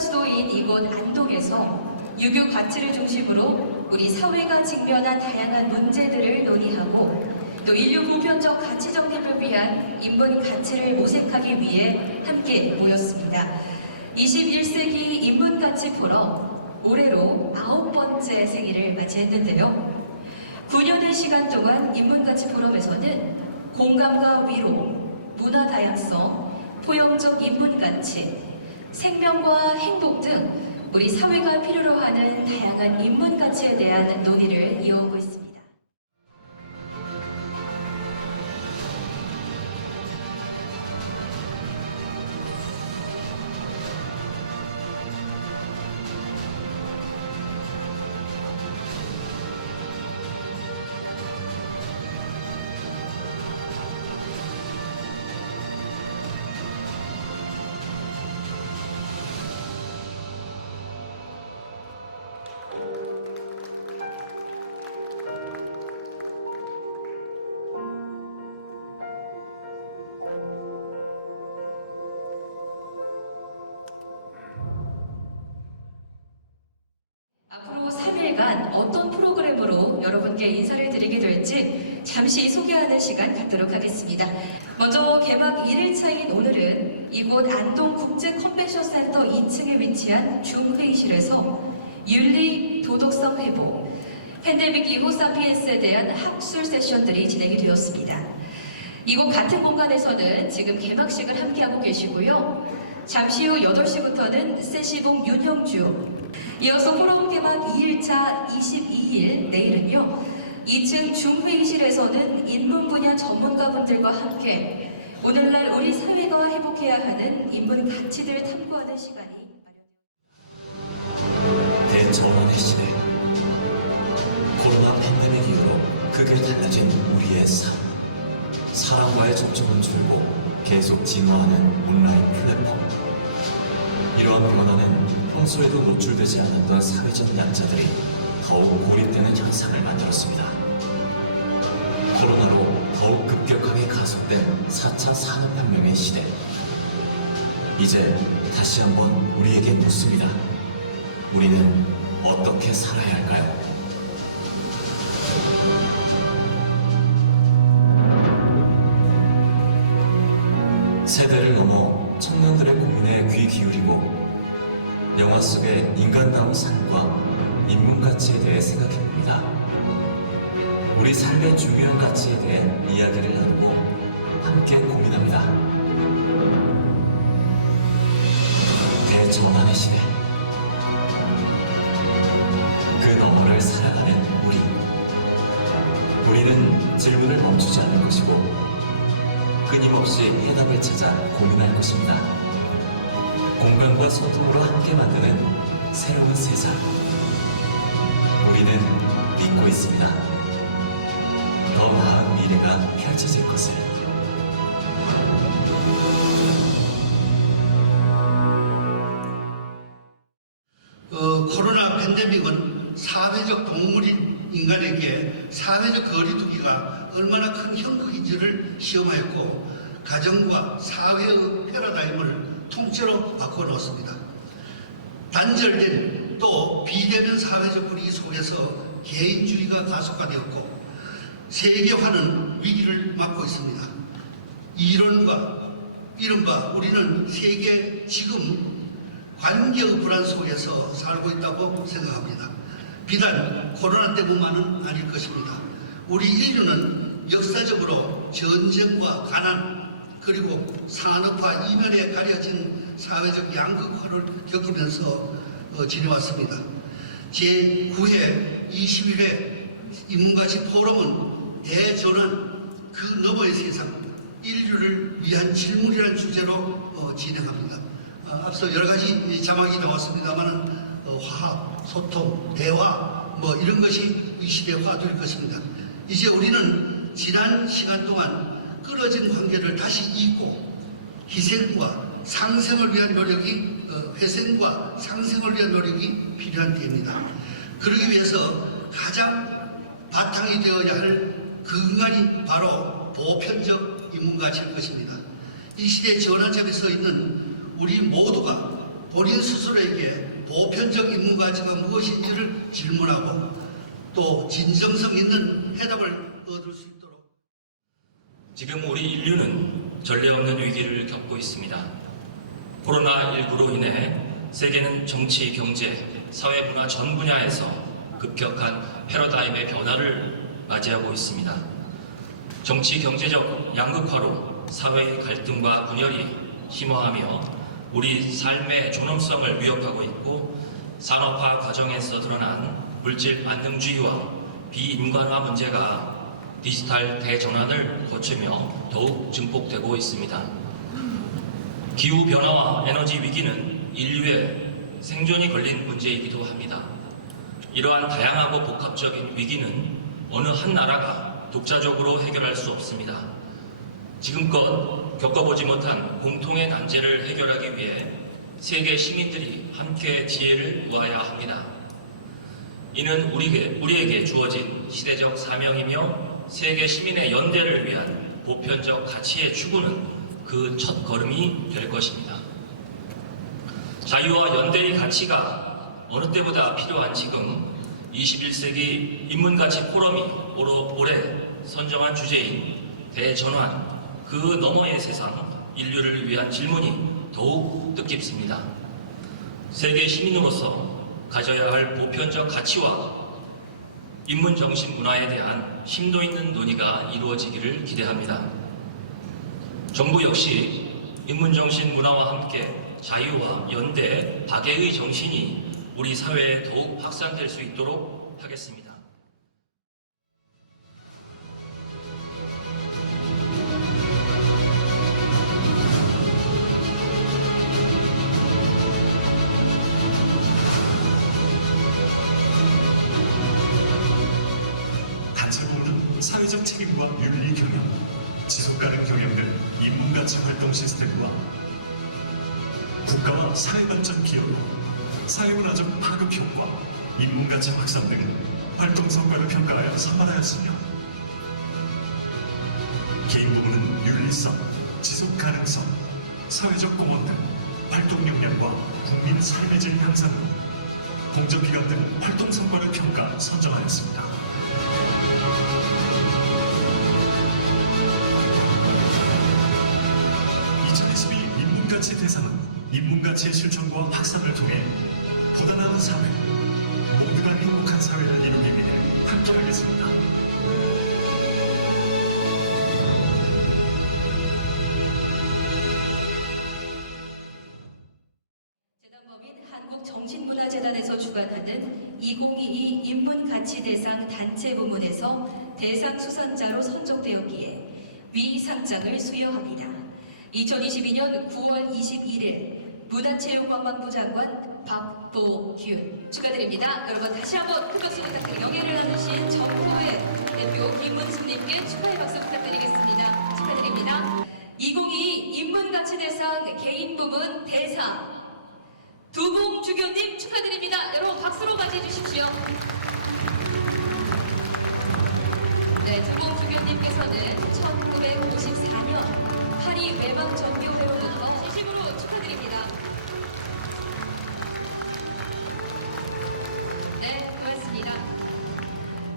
수도인 이곳 안동에서 유교 가치를 중심으로 우리 사회가 직면한 다양한 문제들을 논의하고 또 인류 보편적 가치 정립을 위한 인문 가치를 모색하기 위해 함께 모였습니다. 21세기 인문 가치 포럼 올해로 9번째 생일을 맞이했는데요. 9년의 시간 동안 인문 가치 포럼에서는 공감과 위로, 문화 다양성, 포용적 인문 가치, 생명과 행복 등 우리 사회가 필요로 하는 다양한 인문 가치에 대한 논의를 이어오고 있습니다. 앞으로 3일간 어떤 프로그램으로 여러분께 인사를 드리게 될지 잠시 소개하는 시간 갖도록 하겠습니다. 먼저 개막 1일차인 오늘은 이곳 안동국제컨벤션센터 2층에 위치한 줌회의실에서 윤리, 도덕성 회복, 팬데믹 이후 사피엔스에 대한 학술 세션들이 진행이 되었습니다. 이곳 같은 공간에서는 지금 개막식을 함께하고 계시고요. 잠시 후 8시부터는 세시봉 윤형주, 이어서 포럼 개막 2일차 22일 내일은요. 2층 줌회의실에서는 인문 분야 전문가분들과 함께 오늘날 우리 사회가 회복해야 하는 인문 가치들을 탐구하는 시간이 마련됩니다. 대전환의 시대, 코로나 팬데믹 이후로 크게 달라진 우리의 삶. 사람과의 접촉은 줄고 계속 진화하는 온라인 플랫폼. 이러한 변화는 평소에도 노출되지 않았던 사회적 약자들이 더욱 고립되는 현상을 만들었습니다. 코로나로 더욱 급격하게 가속된 4차 산업혁명의 시대. 이제 다시 한번 우리에게 묻습니다. 우리는 어떻게 살아야 할까요? 세대를 넘어 청년들의 고민에 귀 기울이고 영화 속의 인간다운 삶과 인문 가치에 대해 생각해봅니다. 우리 삶의 중요한 가치에 대해 이야기를 나누고 함께 고민합니다. 대전환의 시대, 그 너머를 살아가는 우리는 질문을 멈추지 않을 것이고 끊임없이 해답을 찾아 고민할 것입니다. 공감과 소통으로 함께 만드는 새로운 세상. 우리는 믿고 있습니다. 더 나은 미래가 펼쳐질 것을. 코로나 팬데믹은 사회적 동물인 인간에게 사회적 거리두기가 얼마나 큰 형국인지를 시험하였고 가정과 사회의 패러다임을 통째로 바꿔놓았습니다. 단절된 또 비대면 사회적 분위기 속에서 개인주의가 가속화되었고 세계화는 위기를 맞고 있습니다. 이른바 우리는 세계 지금 관계의 불안 속에서 살고 있다고 생각합니다. 비단 코로나 때문만은 아닐 것입니다. 우리 인류는 역사적으로 전쟁과 가난 그리고 산업화 이면에 가려진 사회적 양극화를 겪으면서 지내왔습니다. 제9회 21회 인문가치 포럼은 대전환 그 너머의 세상 인류를 위한 질문이라는 주제로 진행합니다. 앞서 여러 가지 자막이 나왔습니다만 화합, 소통, 대화 이런 것이 이 시대의 화두일 것입니다. 이제 우리는 지난 시간 동안 끊어진 관계를 다시 잇고 희생과 상생을 위한 노력이 회생과 상생을 위한 노력이 필요한 때입니다. 그러기 위해서 가장 바탕이 되어야 할 근간이 바로 보편적 인문가치일 것입니다. 이 시대의 전환점에 서 있는 우리 모두가 본인 스스로에게 보편적 인문 가치가 무엇인지를 질문하고 또 진정성 있는 해답을 얻을 수 있도록. 지금 우리 인류는 전례 없는 위기를 겪고 있습니다. 코로나19로 인해 세계는 정치, 경제, 사회, 문화 전 분야에서 급격한 패러다임의 변화를 맞이하고 있습니다. 정치, 경제적 양극화로 사회의 갈등과 분열이 심화하며 우리 삶의 존엄성을 위협하고 있고, 산업화 과정에서 드러난 물질 안정주의와 비인간화 문제가 디지털 대전환을 거치며 더욱 증폭되고 있습니다. 기후변화와 에너지 위기는 인류의 생존이 걸린 문제이기도 합니다. 이러한 다양하고 복합적인 위기는 어느 한 나라가 독자적으로 해결할 수 없습니다. 지금껏 겪어보지 못한 공통의 난제를 해결하기 위해 세계 시민들이 함께 지혜를 모아야 합니다. 이는 우리에게 주어진 시대적 사명이며 세계 시민의 연대를 위한 보편적 가치의 추구는 그 첫 걸음이 될 것입니다. 자유와 연대의 가치가 어느 때보다 필요한 지금 21세기 인문가치 포럼이 올해 선정한 주제인 대전환, 그 너머의 세상, 인류를 위한 질문이 더욱 뜻깊습니다. 세계 시민으로서 가져야 할 보편적 가치와 인문정신 문화에 대한 심도 있는 논의가 이루어지기를 기대합니다. 정부 역시 인문정신 문화와 함께 자유와 연대, 박애의 정신이 우리 사회에 더욱 확산될 수 있도록 하겠습니다. 단체보호는 사회적 책임과 윤리 경영, 지속가능 경영된 인문가치 활동 시스템과 국가와 사회발전 기여로 사회문화적 파급 효과, 인문가치 확산 등의 활동 성과를 평가하여 선발하였으며, 개인 부문은 윤리성, 지속가능성, 사회적 공헌 등 활동 역량과 국민 삶의 질 향상 등 공적기관 등 활동 성과를 평가 선정하였습니다. 2022 인문가치 대상은 인문가치의 실천과 확산을 통해 보다 나은 사회, 모두가 행복한 사회를 이루기 위해 함께하겠습니다. 재단법인 한국정신문화재단에서 주관하는 2022 인문가치대상 단체 부문에서 대상 수상자로 선정되었기에 위 상장을 수여합니다. 2022년 9월 21일 문화체육관광부 장관 박보균 축하드립니다. 여러분 다시 한번 큰 박수 부탁드리고 영예를 나누신 정포의 대표 김문수님께 축하의 박수 부탁드리겠습니다. 축하드립니다. 2022 인문가치대상 개인 부문 대상 두봉주교님 축하드립니다. 여러분 박수로 맞이해 주십시오. 네, 두봉주교님께서는 1954년 파리 외방전교회로부터 진심으로 축하드립니다. 네, 고맙습니다.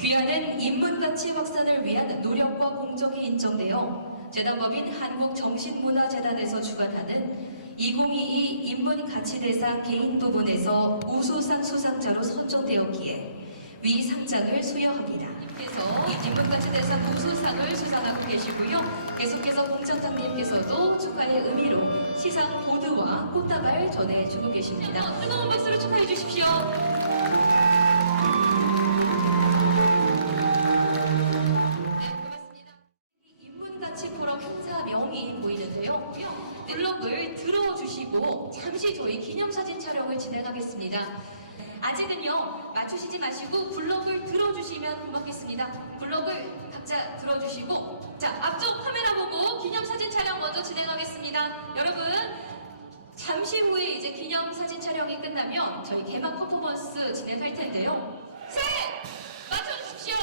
귀하는 인문가치 확산을 위한 노력과 공적이 인정되어 재단법인 한국정신문화재단에서 주관하는 2022 인문가치대상 개인 부문에서 우수상 수상자로 선정되었기에 위 상장을 수여합니다. 님께서 이 인문가치대상 우수상을 수상하고 계시고요. 계속해서 공장장님께서도 축하의 의미로 시상 보드와 꽃다발 전해주고 계십니다. 뜨거운 박수로 축하해 주십시오. 네, 고맙습니다. 인문가치 포럼 행사명이 보이는데요. 블럭을 들어주시고 잠시 저희 기념사진 촬영을 진행하겠습니다. 아직은요 맞추시지 마시고 블럭을 들어주시면 고맙겠습니다. 블럭을 각자 들어주시고 자 앞쪽 카메라 보고 기념사진 촬영 먼저 진행하겠습니다. 여러분 잠시 후에 이제 기념사진 촬영이 끝나면 저희 개막 퍼포먼스 진행할 텐데요. 셋! 맞춰주십시오.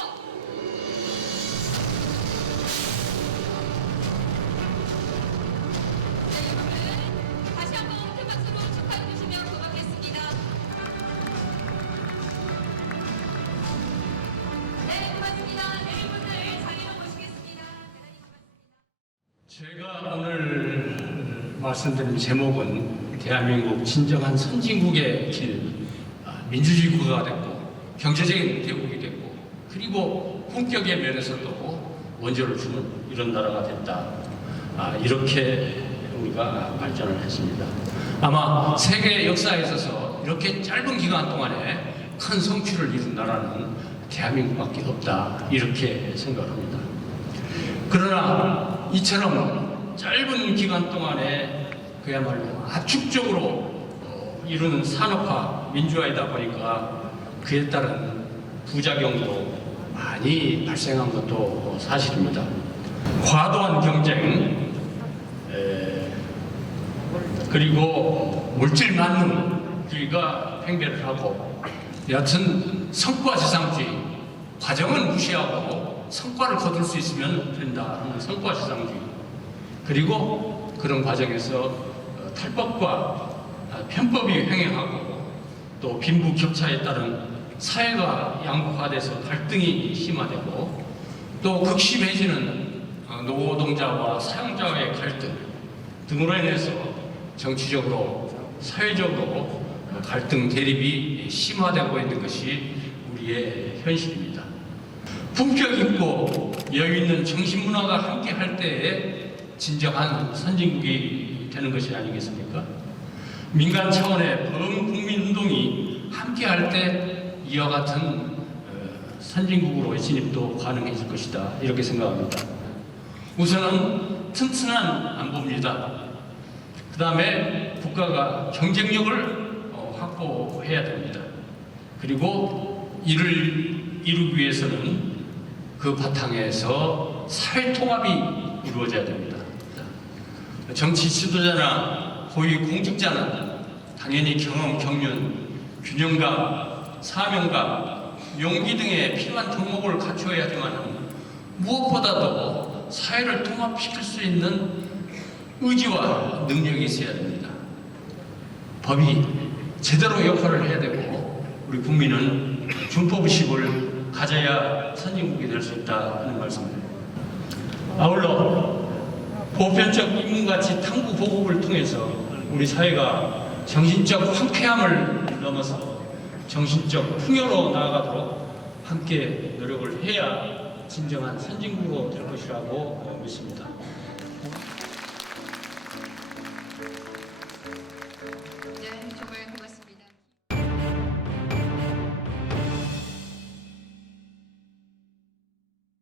네, 여러분 다시 한번 큰 박수로 축하해 주시면 제가 오늘 말씀드린 제목은 대한민국 진정한 선진국의 길, 민주주의 국가가 됐고 경제적인 대국이 됐고 그리고 품격의 면에서도 원조를 주는 이런 나라가 됐다. 이렇게 우리가 발전을 했습니다. 아마 세계 역사에 있어서 이렇게 짧은 기간 동안에 큰 성취를 이룬 나라는 대한민국밖에 없다. 이렇게 생각합니다. 그러나 이처럼 짧은 기간 동안에 그야말로 압축적으로 이루는 산업화, 민주화이다 보니까 그에 따른 부작용도 많이 발생한 것도 사실입니다. 과도한 경쟁, 그리고 물질 만능주의가 팽배를 하고 여하튼 성과지상주의, 과정은 무시하고 성과를 거둘 수 있으면 된다 하는 성과지상주의, 그리고 그런 과정에서 탈법과 편법이 횡행하고 또 빈부격차에 따른 사회가 양극화돼서 갈등이 심화되고 또 극심해지는 노동자와 사용자의 갈등 등으로 인해서 정치적으로 사회적으로 갈등 대립이 심화되고 있는 것이 우리의 현실입니다. 품격 있고 여유 있는 정신문화가 함께 할 때에 진정한 선진국이 되는 것이 아니겠습니까? 민간 차원의 범국민운동이 함께 할 때 이와 같은 선진국으로의 진입도 가능해질 것이다. 이렇게 생각합니다. 우선은 튼튼한 안보입니다. 그 다음에 국가가 경쟁력을 확보해야 됩니다. 그리고 이를 이루기 위해서는 그 바탕에서 사회통합이 이루어져야 됩니다. 정치 지도자나 고위 공직자는 당연히 경험, 경륜, 균형감, 사명감, 용기 등의 필요한 덕목을 갖추어야 하지만 무엇보다도 사회를 통합시킬 수 있는 의지와 능력이 있어야 됩니다. 법이 제대로 역할을 해야 되고 우리 국민은 준법의식을 가져야 선진국이 될 수 있다 하는 말씀입니다. 아울러 보편적 인문가치 탐구 보급을 통해서 우리 사회가 정신적 황폐함을 넘어서 정신적 풍요로 나아가도록 함께 노력을 해야 진정한 선진국으로 될 것이라고 믿습니다.